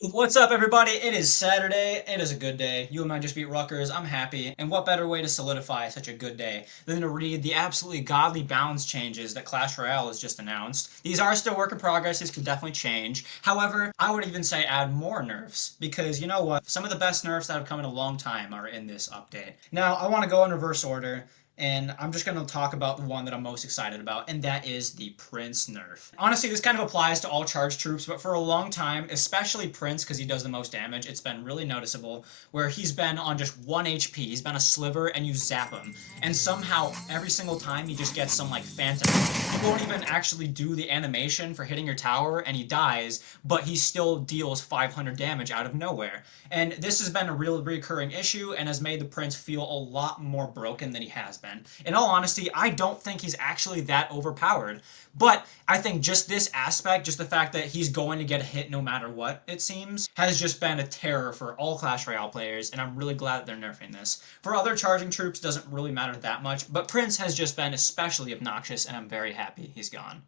What's up, everybody? It is Saturday. It is a good day. You and I just beat Rutgers. I'm happy. And what better way to solidify such a good day than to read the absolutely godly balance changes that Clash Royale has just announced? These are still work in progress. These can definitely change. However, I would even say add more nerfs because you know what? Some of the best nerfs that have come in a long time are in this update. Now, I want to go in reverse order and I'm just going to talk about the one that I'm most excited about, and that is the Prince nerf. Honestly, this kind of applies to all charge troops, but for a long time, especially Prince, because he does the most damage, it's been really noticeable, where he's been on just 1 HP. He's been a sliver, and you zap him. And somehow, every single time, he just gets some, like, phantom. He won't even actually do the animation for hitting your tower, and he dies, but he still deals 500 damage out of nowhere. And this has been a real recurring issue, and has made the Prince feel a lot more broken than he has been. In all honesty, I don't think he's actually that overpowered. But I think just this aspect, just the fact that he's going to get a hit no matter what, it seems, has just been a terror for all Clash Royale players, and I'm really glad that they're nerfing this. For other charging troops, doesn't really matter that much, but Prince has just been especially obnoxious, and I'm very happy he's gone.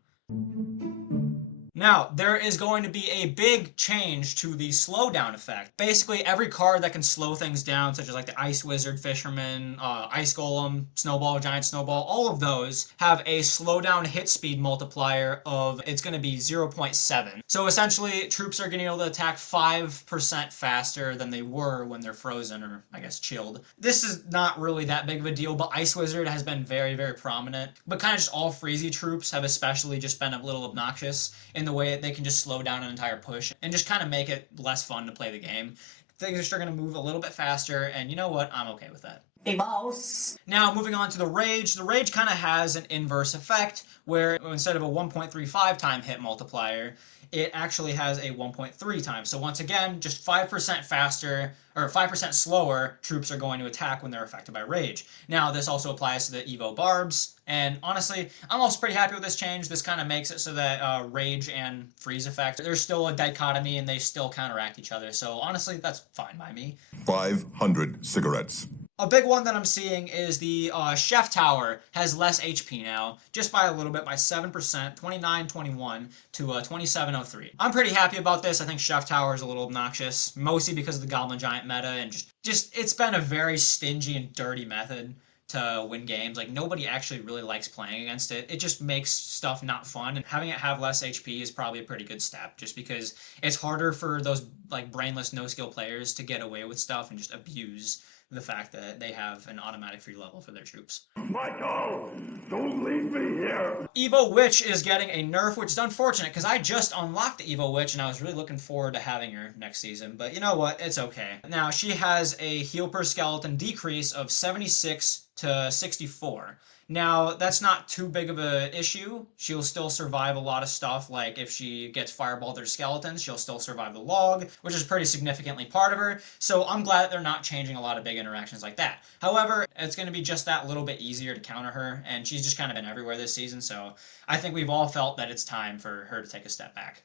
Now, there is going to be a big change to the slowdown effect. Basically, every card that can slow things down, such as like the Ice Wizard, Fisherman, Ice Golem, Snowball, Giant Snowball, all of those have a slowdown hit speed multiplier of, it's going to be 0.7. So essentially, troops are going to be able to attack 5% faster than they were when they're frozen, or I guess chilled. This is not really that big of a deal, but Ice Wizard has been very, very prominent. But kind of just all Freezy troops have especially just been a little obnoxious in the way that they can just slow down an entire push and just kind of make it less fun to play the game. Things are still going to move a little bit faster, and you know what? I'm okay with that. Hey, mouse. Now, moving on to the Rage kind of has an inverse effect where instead of a 1.35 time hit multiplier, it actually has a 1.3 times. So once again, just 5% faster or 5% slower troops are going to attack when they're affected by Rage. Now, this also applies to the Evo Barbs, and honestly, I'm also pretty happy with this change. This kind of makes it so that Rage and Freeze effect, there's still a dichotomy and they still counteract each other. So honestly, that's fine by me. 500 cigarettes. A big one that I'm seeing is the Chef Tower has less HP now, just by a little bit, by 7%, 2921 to 2703. I'm pretty happy about this. I think Chef Tower is a little obnoxious, mostly because of the Goblin Giant meta, and just it's been a very stingy and dirty method to win games. Like, nobody actually really likes playing against it. It just makes stuff not fun, and having it have less HP is probably a pretty good step, just because it's harder for those like brainless no-skill players to get away with stuff and just abuse the fact that they have an automatic free level for their troops. Michael, don't leave me here. Evo Witch is getting a nerf, which is unfortunate because I just unlocked the Evo Witch and I was really looking forward to having her next season. But you know what? It's okay. Now, she has a heal per skeleton decrease of 76 to 64. Now, that's not too big of an issue. She'll still survive a lot of stuff, like if she gets fireballed or skeletons, she'll still survive the log, which is pretty significantly part of her. So I'm glad that they're not changing a lot of big interactions like that. However, it's going to be just that little bit easier to counter her, and she's just kind of been everywhere this season, so I think we've all felt that it's time for her to take a step back.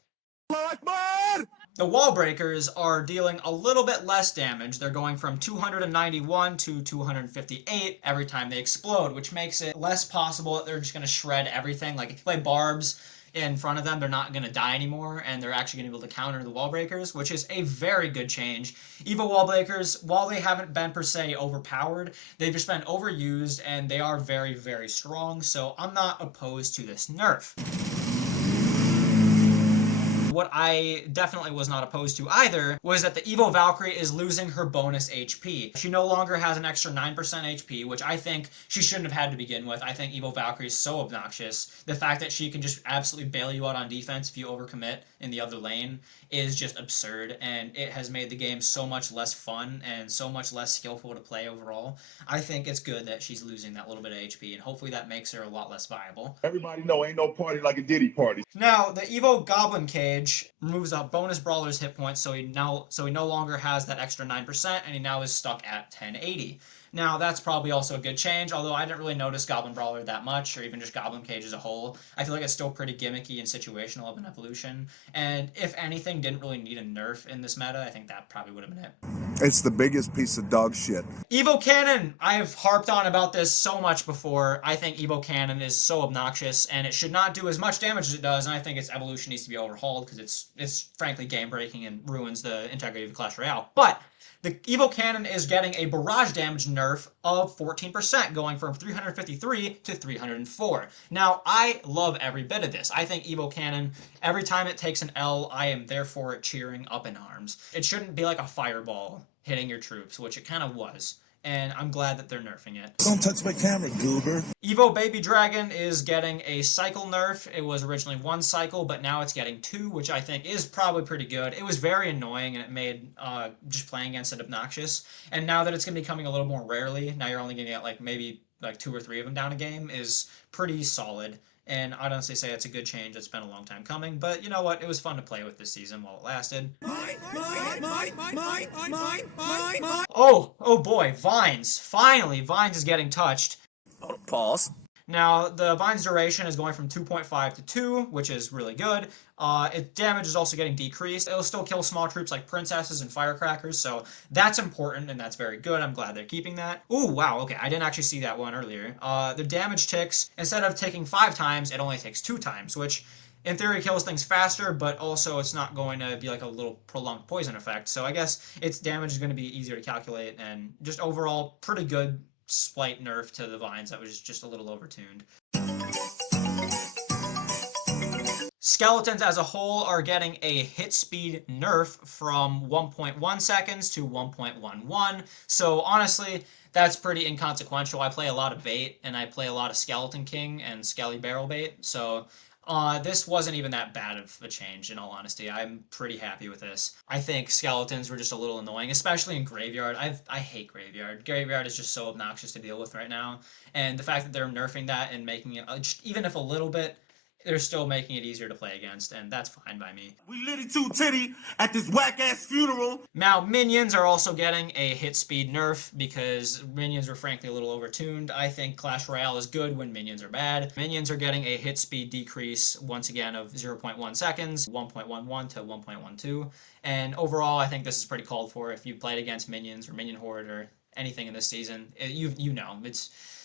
The wall breakers are dealing a little bit less damage. They're going from 291 to 258 every time they explode, which makes it less possible that they're just going to shred everything. Like, if you play barbs in front of them, they're not going to die anymore, and they're actually going to be able to counter the wall breakers, which is a very good change. Evo wall breakers, while they haven't been per se overpowered, they've just been overused, and they are very, very strong, so I'm not opposed to this nerf. What I definitely was not opposed to either was that the Evo Valkyrie is losing her bonus HP. She no longer has an extra 9% HP, which I think she shouldn't have had to begin with. I think Evo Valkyrie is so obnoxious. The fact that she can just absolutely bail you out on defense if you overcommit in the other lane is just absurd, and it has made the game so much less fun and so much less skillful to play overall. I think it's good that she's losing that little bit of HP, and hopefully that makes her a lot less viable. Everybody know ain't no party like a Diddy party. Now, the Evo Goblin Cage removes a bonus brawler's hit points, so he no longer has that extra 9%, and he now is stuck at 1080. Now, that's probably also a good change, although I didn't really notice Goblin Brawler that much, or even just Goblin Cage as a whole. I feel like it's still pretty gimmicky and situational of an evolution, and if anything didn't really need a nerf in this meta, I think that probably would have been it. It's the biggest piece of dog shit. Evo Cannon! I've harped on about this so much before. I think Evo Cannon is so obnoxious, and it should not do as much damage as it does, and I think its evolution needs to be overhauled because it's frankly game-breaking and ruins the integrity of Clash Royale. But the Evo Cannon is getting a barrage damage nerf of 14%, going from 353 to 304. Now, I love every bit of this. I think Evo Cannon, every time it takes an L, I am therefore cheering up in arms. It shouldn't be like a fireball hitting your troops, which it kind of was. And I'm glad that they're nerfing it. Don't touch my camera, goober. Evo Baby Dragon is getting a cycle nerf. It was originally 1 cycle, but now it's getting 2, which I think is probably pretty good. It was very annoying, and it made just playing against it obnoxious. And now that it's going to be coming a little more rarely, now you're only going to get like maybe like 2 or 3 of them down a game, is pretty solid. And I'd honestly say it's a good change. It's been a long time coming, but you know what? It was fun to play with this season while it lasted. Oh boy, Vines. Finally, Vines is getting touched. Pause. Now, the Vine's duration is going from 2.5 to 2, which is really good. Its damage is also getting decreased. It'll still kill small troops like princesses and firecrackers, so that's important, and that's very good. I'm glad they're keeping that. Ooh, wow, okay, I didn't actually see that one earlier. The damage ticks, instead of taking 5 times, it only takes 2 times, which in theory kills things faster, but also it's not going to be like a little prolonged poison effect. So I guess its damage is going to be easier to calculate, and just overall pretty good slight nerf to the Vines that was just a little overtuned. Skeletons as a whole are getting a hit speed nerf from 1.1 seconds to 1.11. So honestly, that's pretty inconsequential. I play a lot of bait, and I play a lot of Skeleton King and Skelly Barrel Bait, so this wasn't even that bad of a change, in all honesty. I'm pretty happy with this. I think skeletons were just a little annoying, especially in Graveyard. I hate Graveyard. Graveyard is just so obnoxious to deal with right now, and the fact that they're nerfing that and making it, just even if a little bit, they're still making it easier to play against, and that's fine by me. We litty too titty at this whack-ass funeral. Now, minions are also getting a hit speed nerf because minions were frankly a little overtuned. I think Clash Royale is good when minions are bad. Minions are getting a hit speed decrease, once again, of 0.1 seconds, 1.11 to 1.12. And overall, I think this is pretty called for. If you played against minions or minion horde or anything in this season, you know,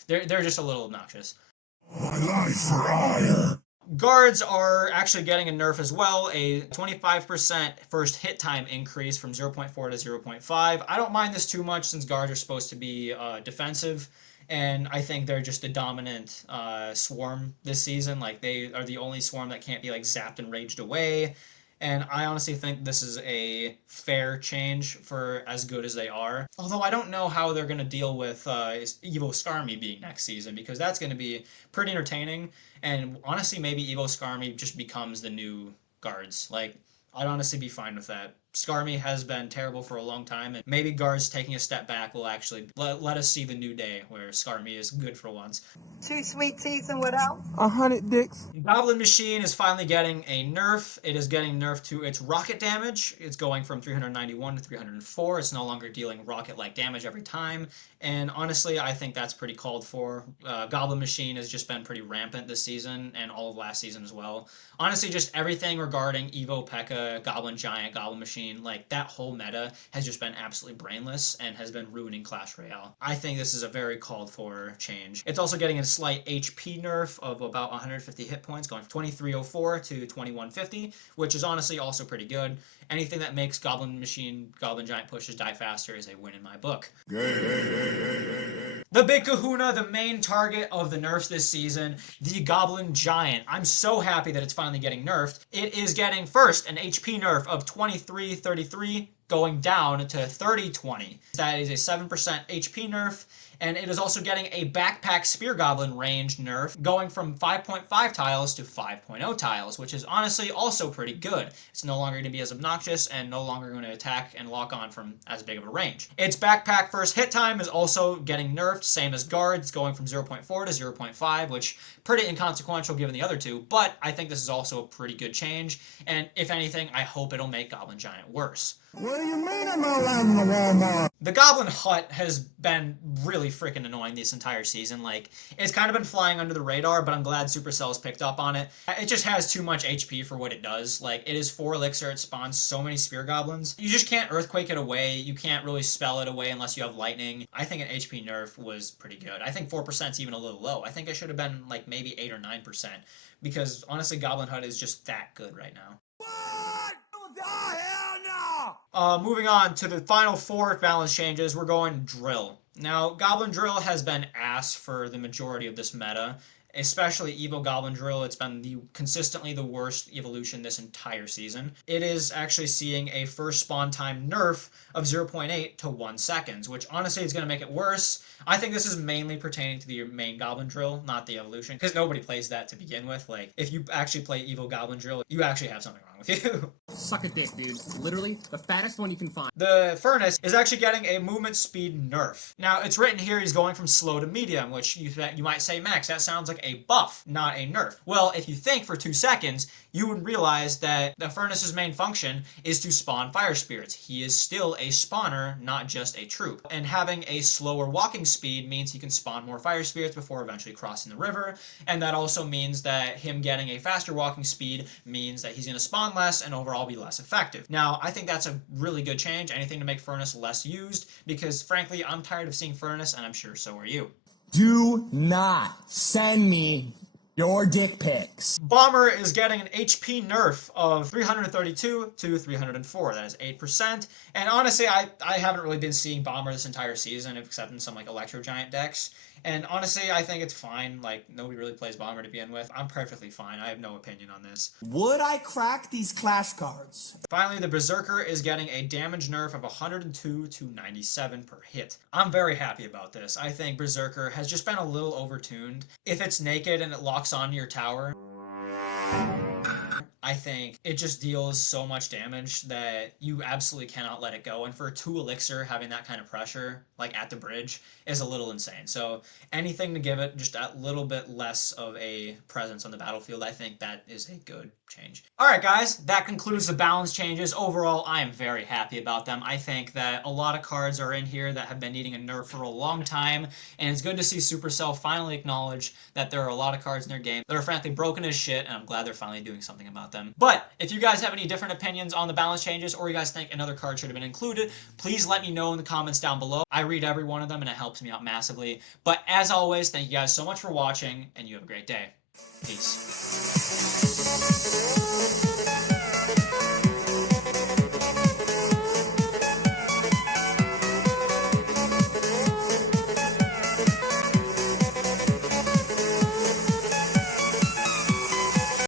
they're just a little obnoxious. My life for ire. Guards are actually getting a nerf as well, a 25% first hit time increase from 0.4 to 0.5. I don't mind this too much since guards are supposed to be defensive, and I think they're just the dominant swarm this season. Like, they are the only swarm that can't be like zapped and raged away. And I honestly think this is a fair change for as good as they are. Although I don't know how they're going to deal with Evo Skarmy being next season, because that's going to be pretty entertaining. And honestly, maybe Evo Skarmy just becomes the new guards. Like, I'd honestly be fine with that. Skarmy has been terrible for a long time, and maybe guards taking a step back will actually let us see the new day where Skarmy is good for once. 2 sweet teas and what else? 100 dicks. Goblin Machine is finally getting a nerf. It is getting nerfed to its rocket damage. It's going from 391 to 304. It's no longer dealing rocket-like damage every time. And honestly, I think that's pretty called for. Goblin Machine has just been pretty rampant this season and all of last season as well. Honestly, just everything regarding Evo, P.E.K.K.A, Goblin Giant, Goblin Machine, like that whole meta has just been absolutely brainless and has been ruining Clash Royale. I think this is a very called for change. It's also getting a slight HP nerf of about 150 hit points, going from 2304 to 2150, which is honestly also pretty good. Anything that makes Goblin Machine, Goblin Giant pushes die faster is a win in my book. The Big Kahuna, the main target of the nerfs this season, the Goblin Giant. I'm so happy that it's finally getting nerfed. It is getting, first, an HP nerf of 2333, going down to 3020. That is a 7% HP nerf, and it is also getting a Backpack Spear Goblin range nerf, going from 5.5 tiles to 5.0 tiles, which is honestly also pretty good. It's no longer going to be as obnoxious and no longer going to attack and lock on from as big of a range. Its Backpack first hit time is also getting nerfed, same as Guards, going from 0.4 to 0.5, which pretty inconsequential given the other two, but I think this is also a pretty good change, and if anything, I hope it'll make Goblin Giant worse. What? do you mean I'm not allowed in the Walmart? The Goblin Hut has been really freaking annoying this entire season. Like, it's kind of been flying under the radar, but I'm glad Supercell's picked up on it. It just has too much HP for what it does. Like, it is 4 elixir, it spawns so many spear goblins. You just can't earthquake it away. You can't really spell it away unless you have lightning. I think an HP nerf was pretty good. I think 4% is even a little low. I think it should have been like maybe 8 or 9%, because honestly, Goblin Hut is just that good right now. What? Oh, hell no! Moving on to the final 4 balance changes, we're going Drill. Now, Goblin Drill has been ass for the majority of this meta, especially Evo Goblin Drill. It's been consistently the worst evolution this entire season. It is actually seeing a first spawn time nerf of 0.8 to 1 seconds, which honestly is going to make it worse. I think this is mainly pertaining to the main Goblin Drill, not the evolution, because nobody plays that to begin with. Like, if you actually play Evo Goblin Drill, you actually have something wrong with you. Suck a dick, dude. Literally, the fattest one you can find. The Furnace is actually getting a movement speed nerf. Now, it's written here he's going from slow to medium, which you might say, Max, that sounds like a buff, not a nerf. Well, if you think for 2 seconds, you would realize that the Furnace's main function is to spawn fire spirits. He is still a spawner, not just a troop. And having a slower walking speed means he can spawn more fire spirits before eventually crossing the river. And that also means that him getting a faster walking speed means that he's going to spawn less and overall be less effective. Now, I think that's a really good change, anything to make Furnace less used, because frankly, I'm tired of seeing Furnace, and I'm sure so are you. Do not send me your dick pics. Bomber is getting an HP nerf of 332 to 304. That is 8%. And honestly, I haven't really been seeing Bomber this entire season, except in some like Electro Giant decks. And honestly, I think it's fine. Like, nobody really plays Bomber to begin with. I'm perfectly fine. I have no opinion on this. Would I crack these clash cards? Finally, the Berserker is getting a damage nerf of 102 to 97 per hit. I'm very happy about this. I think Berserker has just been a little overtuned. If it's naked and it locks onto your tower, I think it just deals so much damage that you absolutely cannot let it go. And for a 2 elixir, having that kind of pressure, like at the bridge, is a little insane. So anything to give it just a little bit less of a presence on the battlefield, I think that is a good change. Alright guys, that concludes the balance changes. Overall, I am very happy about them. I think that a lot of cards are in here that have been needing a nerf for a long time, and it's good to see Supercell finally acknowledge that there are a lot of cards in their game that are frankly broken as shit, and I'm glad they're finally doing something about them. But if you guys have any different opinions on the balance changes, or you guys think another card should have been included, please let me know in the comments down below. I read every one of them and it helps me out massively. But as always, thank you guys so much for watching, and you have a great day. Peace.